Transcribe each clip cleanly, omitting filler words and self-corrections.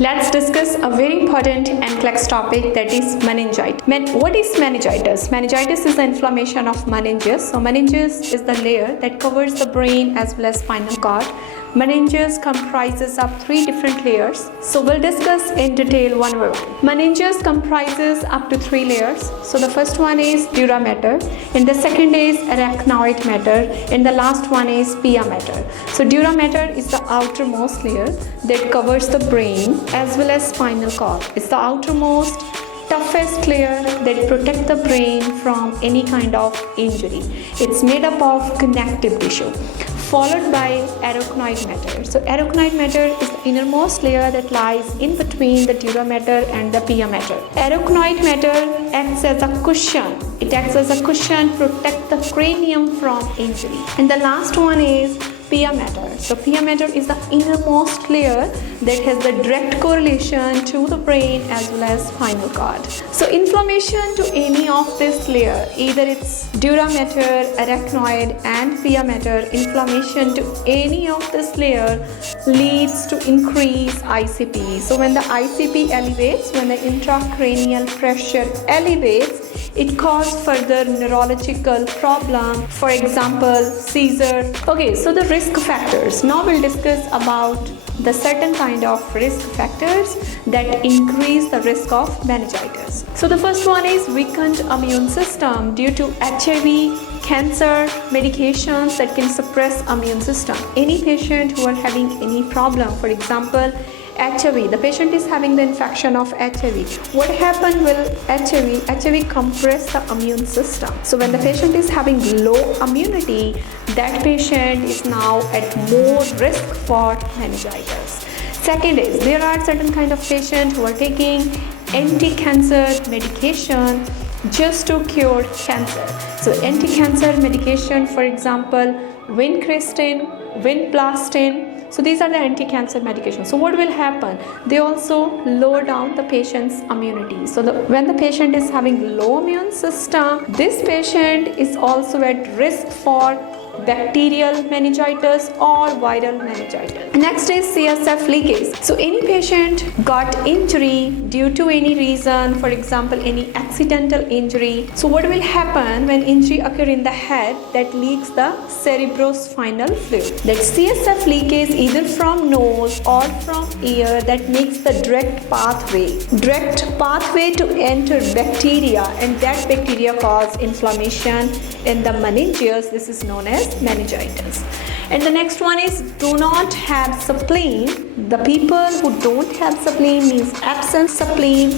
Let's discuss a very important and complex topic, that is meningitis. What is meningitis? Meningitis is the inflammation of meninges. So meninges is the layer that covers the brain as well as spinal cord. Meninges comprises of 3 different layers. So we'll discuss in detail one by one. Meninges comprises up to 3 layers. So the first one is dura mater, and the second is arachnoid mater, and the last one is pia mater. So dura mater is the outermost layer that covers the brain as well as spinal cord. It's the outermost toughest layer that protects the brain from any kind of injury. It's made up of connective tissue, followed by arachnoid mater. So arachnoid mater is the innermost layer that lies in between the dura mater and the pia mater. Arachnoid mater acts as a cushion. It acts as a cushion, protect the cranium from injury. And the last one is pia mater. So pia mater is the innermost layer that has the direct correlation to the brain as well as spinal cord. So inflammation to any of this layer, either it's dura mater, arachnoid and pia mater, inflammation to any of this layer leads to increased ICP. So when the ICP elevates, when the intracranial pressure elevates, it causes further neurological problem, for example seizure. Okay, so the risk factors. Now we'll discuss about the certain kind of risk factors that increase the risk of meningitis. So the first one is weakened immune system due to HIV, cancer, medications that can suppress immune system. Any patient who are having any problem, for example HIV, the patient is having the infection of HIV. What happened with HIV? HIV compress the immune system. So when the patient is having low immunity, that patient is now at more risk for meningitis. Second is, there are certain kind of patients who are taking anti-cancer medication just to cure cancer. So anti-cancer medication, for example, vincristine, vinblastine. So these are the anti-cancer medications. So what will happen? They also lower down the patient's immunity. So when the patient is having low immune system, this patient is also at risk for bacterial meningitis or viral meningitis. Next is CSF leakage. So any patient got injury due to any reason, for example any accidental injury. So what will happen when injury occur in the head? That leaks the cerebrospinal fluid. That CSF leakage either from nose or from ear, that makes the direct pathway to enter bacteria, and that bacteria cause inflammation in the meninges. This is known as meningitis. And the next one is do not have spleen. The people who don't have spleen means absent spleen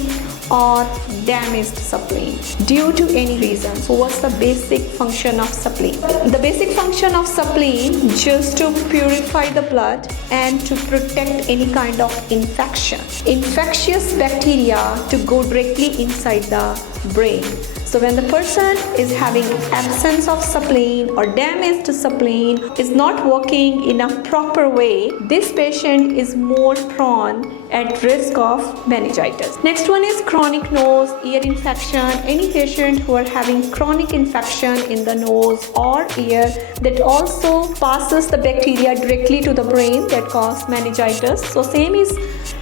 or damaged spleen due to any reason. So what's the basic function of spleen? The basic function of spleen just to purify the blood and to protect any kind of infection. Infectious bacteria to go directly inside the brain. So when the person is having absence of spleen or damaged spleen, is not working in a proper way, this patient is more prone at risk of meningitis. Next one is chronic nose, ear infection. Any patient who are having chronic infection in the nose or ear, that also passes the bacteria directly to the brain, that cause meningitis. So same is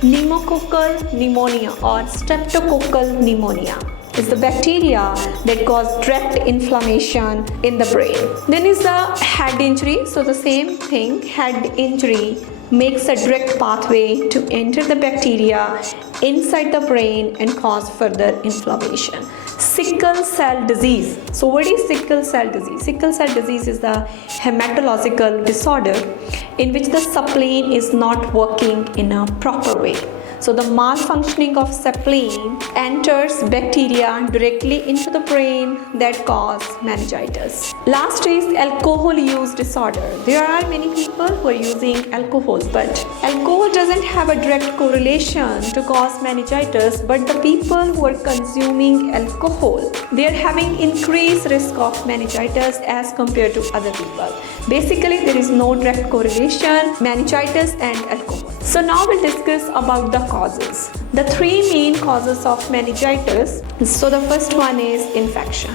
pneumococcal pneumonia or streptococcal pneumonia. Is the bacteria that cause direct inflammation in the brain. Then is the head injury. So the same thing, head injury makes a direct pathway to enter the bacteria inside the brain and cause further inflammation. Sickle cell disease. So what is sickle cell disease? Sickle cell disease is the hematological disorder in which the spleen is not working in a proper way. So the malfunctioning of spleen enters bacteria directly into the brain, that cause meningitis. Last is alcohol use disorder. There are many people who are using alcohol, but alcohol doesn't have a direct correlation to cause meningitis, but the people who are consuming alcohol, they are having increased risk of meningitis as compared to other people. Basically, there is no direct correlation, meningitis and alcohol. So now we'll discuss about the causes. The 3 main causes of meningitis. So the first one is infection.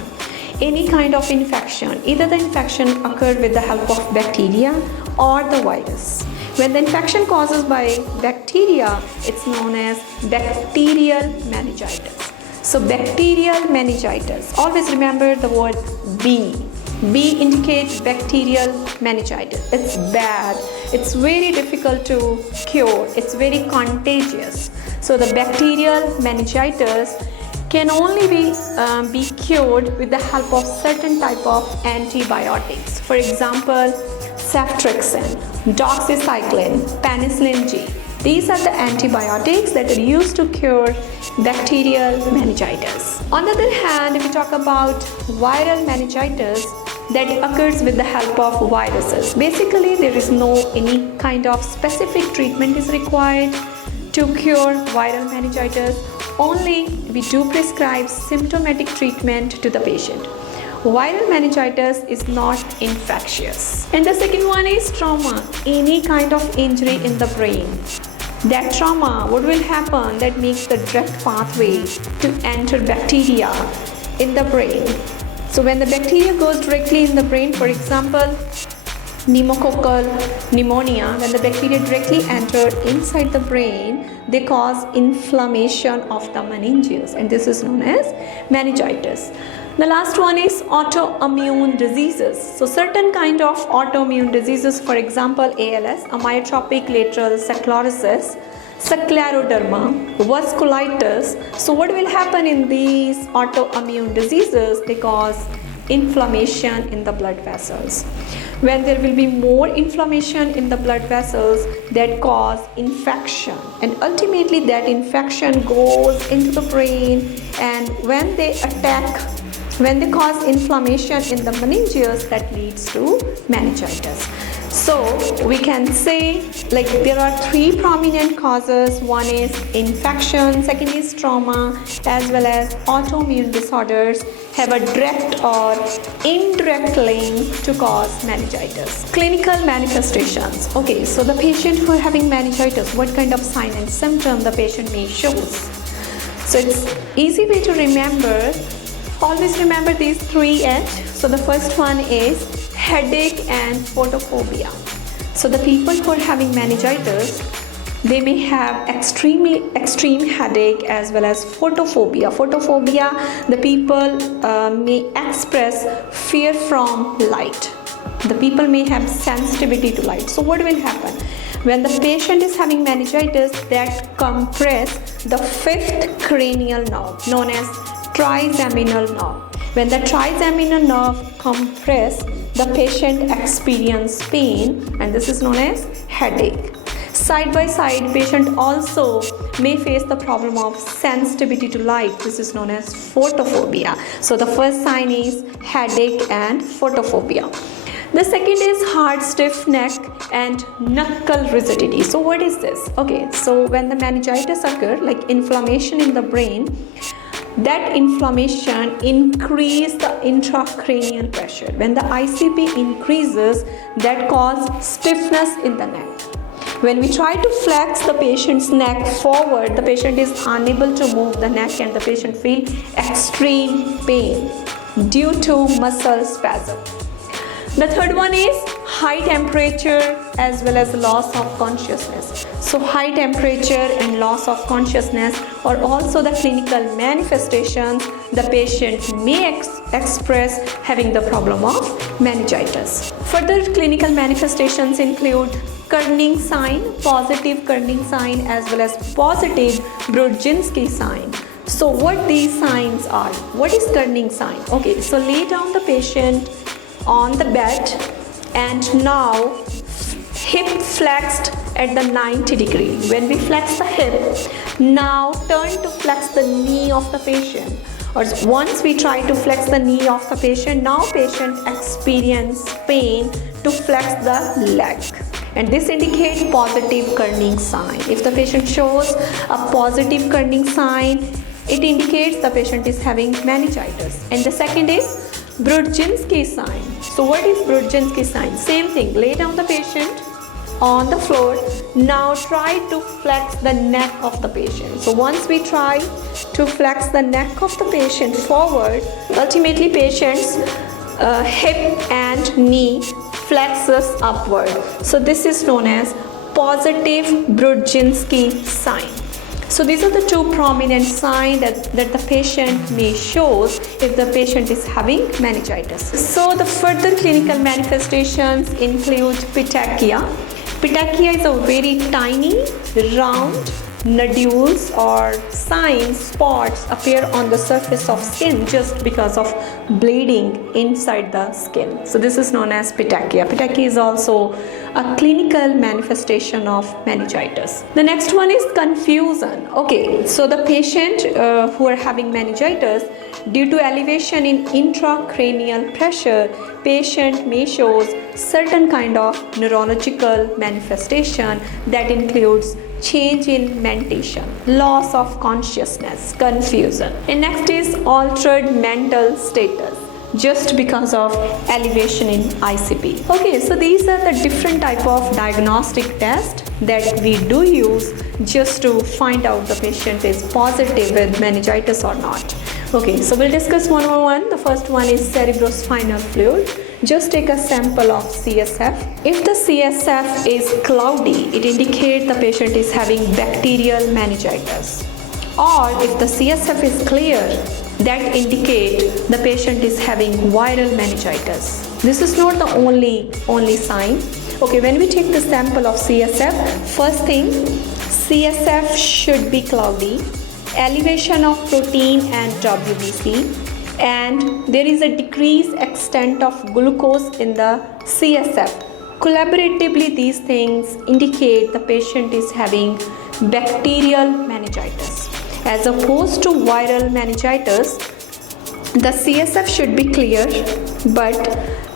Any kind of infection, either the infection occurred with the help of bacteria or the virus. When the infection causes by bacteria, it's known as bacterial meningitis. So bacterial meningitis. Always remember the word B. B indicates bacterial meningitis. It's bad. It's very difficult to cure. It's very contagious. So the bacterial meningitis can only be cured with the help of certain type of antibiotics. For example, ceftriaxone, doxycycline, penicillin G. These are the antibiotics that are used to cure bacterial meningitis. On the other hand, if we talk about viral meningitis, that occurs with the help of viruses. Basically, there is no any kind of specific treatment is required to cure viral meningitis. Only we do prescribe symptomatic treatment to the patient. Viral meningitis is not infectious. And the second one is trauma, any kind of injury in the brain. That trauma, what will happen, that makes the direct pathway to enter bacteria in the brain. So when the bacteria goes directly in the brain, for example, pneumococcal pneumonia, when the bacteria directly enter inside the brain, they cause inflammation of the meninges, and this is known as meningitis. The last one is autoimmune diseases. So certain kind of autoimmune diseases, for example, ALS, amyotrophic lateral sclerosis, scleroderma, vasculitis. So what will happen in these autoimmune diseases? They cause inflammation in the blood vessels. When there will be more inflammation in the blood vessels, that cause infection, and ultimately that infection goes into the brain, and when they cause inflammation in the meninges, that leads to meningitis. So we can say, like, there are three prominent causes. One is infection, second is trauma, as well as autoimmune disorders have a direct or indirect link to cause meningitis. Clinical manifestations. Okay, so the patient who are having meningitis, what kind of sign and symptom the patient may show? So it's easy way to remember. Always remember these three H. So the first one is headache and photophobia. So the people who are having meningitis, they may have extreme headache as well as photophobia. Photophobia, the people may express fear from light. The people may have sensitivity to light. So what will happen? When the patient is having meningitis, that compress the fifth cranial nerve known as trigeminal nerve. When the trigeminal nerve compress, the patient experience pain, and this is known as headache. Side by side, patient also may face the problem of sensitivity to light. This is known as photophobia. So the first sign is headache and photophobia. The second is hard, stiff neck and knuckle rigidity. So what is this? Okay, so when the meningitis occur, like inflammation in the brain, that inflammation increases the intracranial pressure. When the ICP increases, that causes stiffness in the neck. When we try to flex the patient's neck forward, the patient is unable to move the neck and the patient feels extreme pain due to muscle spasm. The third one is high temperature as well as loss of consciousness. So high temperature and loss of consciousness are also the clinical manifestations the patient may express having the problem of meningitis. Further clinical manifestations include Kerning sign, positive Kerning sign as well as positive Brudzinski sign. So what these signs are? What is Kerning sign? Okay, so lay down the patient on the bed and now hip flexed at the 90 degree. When we flex the hip, now turn to flex the knee of the patient. Or once we try to flex the knee of the patient, now patient experience pain to flex the leg. And this indicates positive Kerning sign. If the patient shows a positive Kerning sign, it indicates the patient is having meningitis. And the second is Brudzinski sign. So what is Brudzinski sign? Same thing, lay down the patient on the floor. Now try to flex the neck of the patient. So once we try to flex the neck of the patient forward, ultimately patient's hip and knee flexes upward. So this is known as positive Brudzinski sign. So these are the two prominent signs that the patient may show if the patient is having meningitis. So the further clinical manifestations include petechia. Petechia is a very tiny, round nodules or signs, spots appear on the surface of skin just because of bleeding inside the skin. So this is known as petechia. Petechia is also a clinical manifestation of meningitis. The next one is confusion. Okay, so the patient who are having meningitis, due to elevation in intracranial pressure, patient may show certain kind of neurological manifestation that includes change in mentation, loss of consciousness, confusion. And next is altered mental status just because of elevation in ICP. Okay, so these are the different type of diagnostic tests that we do use just to find out the patient is positive with meningitis or not. Okay, so we'll discuss one by one. The first one is cerebrospinal fluid. Just take a sample of CSF. If the CSF is cloudy, it indicates the patient is having bacterial meningitis. Or if the CSF is clear, that indicates the patient is having viral meningitis. This is not the only sign. Okay, when we take the sample of CSF, first thing, CSF should be cloudy, elevation of protein and WBC, and there is a decreased extent of glucose in the CSF. Collaboratively, these things indicate the patient is having bacterial meningitis. As opposed to viral meningitis, the CSF should be clear, but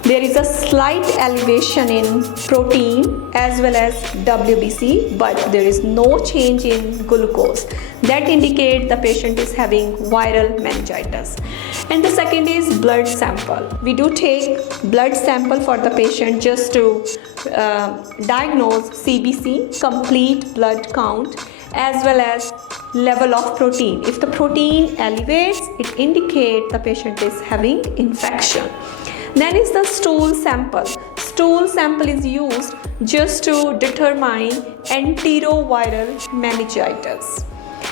there is a slight elevation in protein as well as WBC, but there is no change in glucose. That indicates the patient is having viral meningitis. And the second is blood sample. We do take blood sample for the patient just to diagnose CBC, complete blood count, as well as level of protein. If the protein elevates, it indicates the patient is having infection. Then is the stool sample. Stool sample is used just to determine enteroviral meningitis.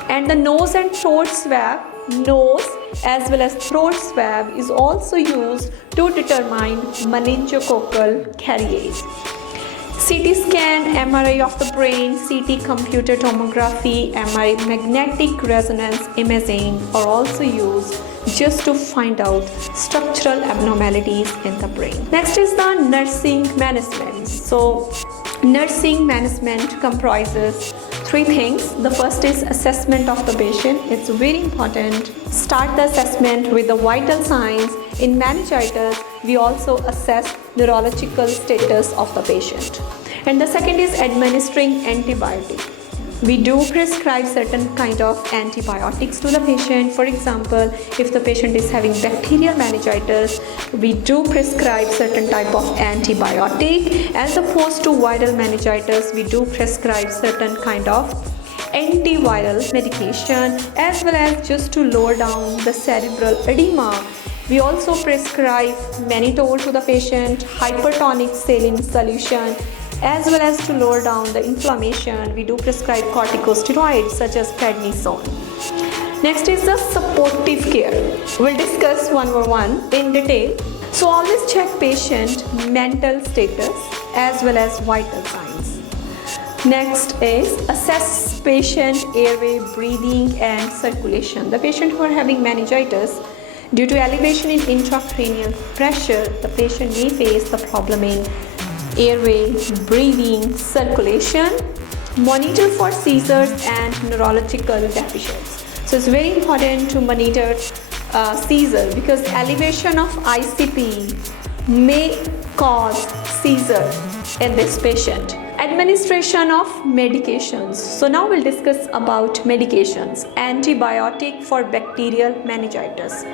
And the nose and throat swab, nose as well as throat swab is also used to determine meningococcal carriage. CT scan, MRI of the brain, CT computer tomography, MRI magnetic resonance imaging are also used just to find out structural abnormalities in the brain. Next is the nursing management. So nursing management comprises three things. The first is assessment of the patient. It's very important. Start the assessment with the vital signs. In meningitis, we also assess neurological status of the patient. And the second is administering antibiotics. We do prescribe certain kind of antibiotics to the patient. For example, if the patient is having bacterial meningitis, we do prescribe certain type of antibiotic. As opposed to viral meningitis, we do prescribe certain kind of antiviral medication, as well as just to lower down the cerebral edema. We also prescribe mannitol to the patient, hypertonic saline solution, as well as to lower down the inflammation. We do prescribe corticosteroids such as prednisone. Next is the supportive care. We'll discuss one by one in detail. So always check patient mental status as well as vital signs. Next is assess patient airway, breathing and circulation. The patient who are having meningitis, due to elevation in intracranial pressure, the patient may face the problem in airway, breathing, circulation. Monitor for seizures and neurological deficits. So it's very important to monitor seizure because elevation of ICP may cause seizure in this patient. Administration of medications. So now we'll discuss about medications. Antibiotic for bacterial meningitis.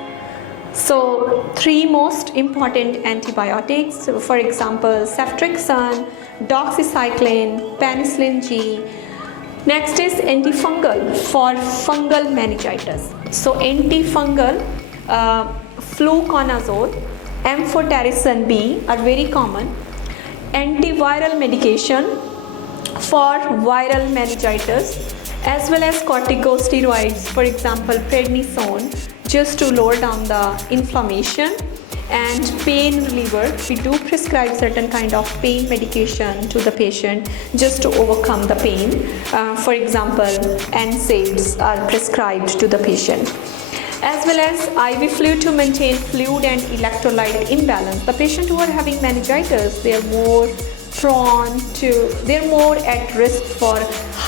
So three most important antibiotics, for example, ceftriaxone, doxycycline, penicillin G. Next is antifungal for fungal meningitis. So antifungal, fluconazole, amphotericin B are very common. Antiviral medication for viral meningitis, as well as corticosteroids, for example prednisone, just to lower down the inflammation, and pain reliever. We do prescribe certain kind of pain medication to the patient just to overcome the pain. For example, NSAIDs are prescribed to the patient, as well as IV fluid to maintain fluid and electrolyte imbalance. The patient who are having meningitis, they are more at risk for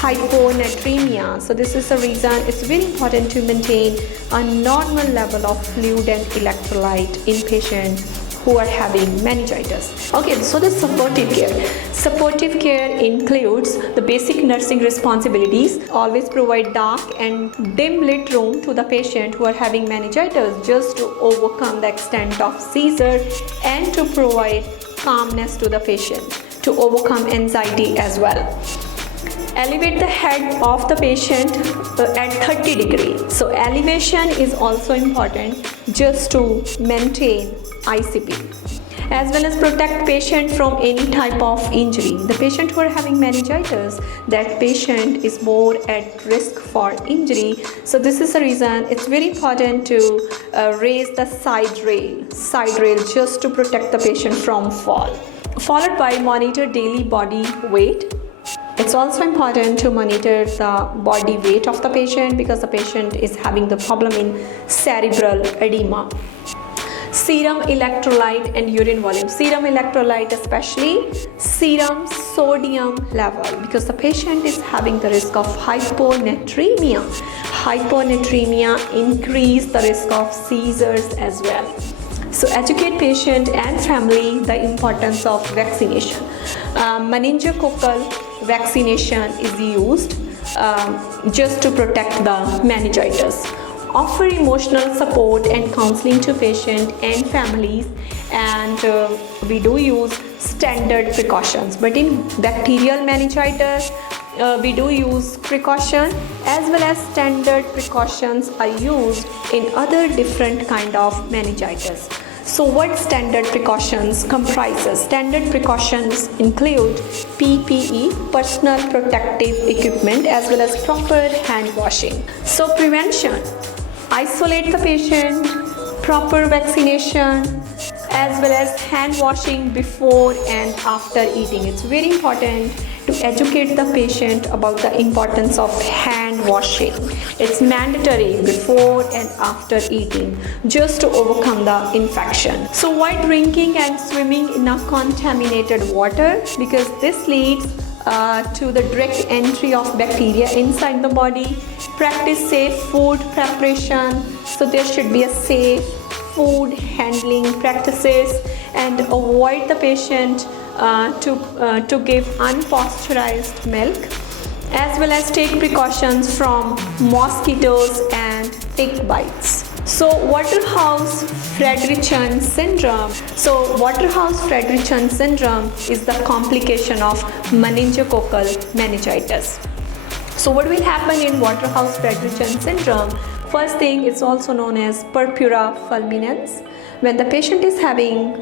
hyponatremia. So this is the reason it's very important to maintain a normal level of fluid and electrolyte in patients who are having meningitis. Okay, so the supportive care. Supportive care includes the basic nursing responsibilities. Always provide dark and dim lit room to the patient who are having meningitis, just to overcome the extent of seizure and to provide calmness to the patient, to overcome anxiety as well. Elevate the head of the patient at 30 degrees. So elevation is also important just to maintain ICP, as well as protect patient from any type of injury. The patient who are having meningitis, that patient is more at risk for injury. So this is the reason it's very important to raise the side rail just to protect the patient from fall. Followed by monitor daily body weight. It's also important to monitor the body weight of the patient because the patient is having the problem in cerebral edema. Serum electrolyte and urine volume. Serum electrolyte, especially serum sodium level, because the patient is having the risk of hyponatremia. Hyponatremia increase the risk of seizures as well. So educate patient and family the importance of vaccination. Meningococcal vaccination is used just to protect the meningitis. Offer emotional support and counseling to patient and families, and we do use standard precautions. But in bacterial meningitis, we do use precaution, as well as standard precautions are used in other different kind of meningitis. So what standard precautions comprises? Standard precautions include PPE, personal protective equipment, as well as proper hand washing. So prevention: isolate the patient, proper vaccination, as well as hand washing before and after eating. It's very important to educate the patient about the importance of hand washing. It's mandatory before and after eating just to overcome the infection. So why drinking and swimming in a contaminated water? Because this leads to the direct entry of bacteria inside the body. Practice safe food preparation. So there should be a safe food handling practices, and avoid the patient to give unpasteurized milk, as well as take precautions from mosquitoes and tick bites. So Waterhouse-Friderichsen syndrome. So Waterhouse-Friderichsen syndrome is the complication of meningococcal meningitis. So what will happen in Waterhouse-Friderichsen syndrome? First thing, it's also known as purpura fulminans. When the patient is having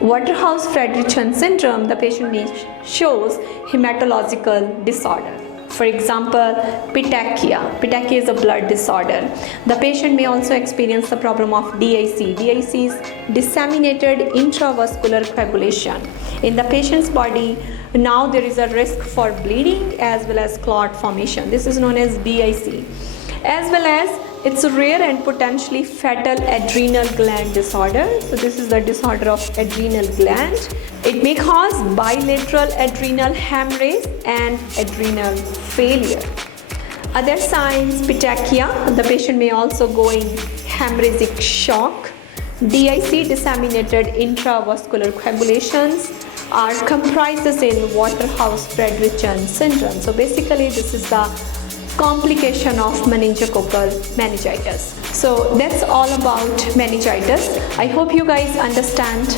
Waterhouse-Friderichsen syndrome, the patient shows hematological disorder. For example, petechia. Petechia is a blood disorder. The patient may also experience the problem of DIC. DIC is disseminated intravascular coagulation. In the patient's body, now there is a risk for bleeding as well as clot formation. This is known as DIC. As well as it's a rare and potentially fatal adrenal gland disorder. So this is the disorder of adrenal gland. It may cause bilateral adrenal hemorrhage and adrenal failure. Other signs: petechia. The patient may also go in hemorrhagic shock. DIC, disseminated intravascular coagulations, are comprises in Waterhouse-Friderichsen syndrome. So basically this is the complication of meningococcal meningitis. So that's all about meningitis. I hope you guys understand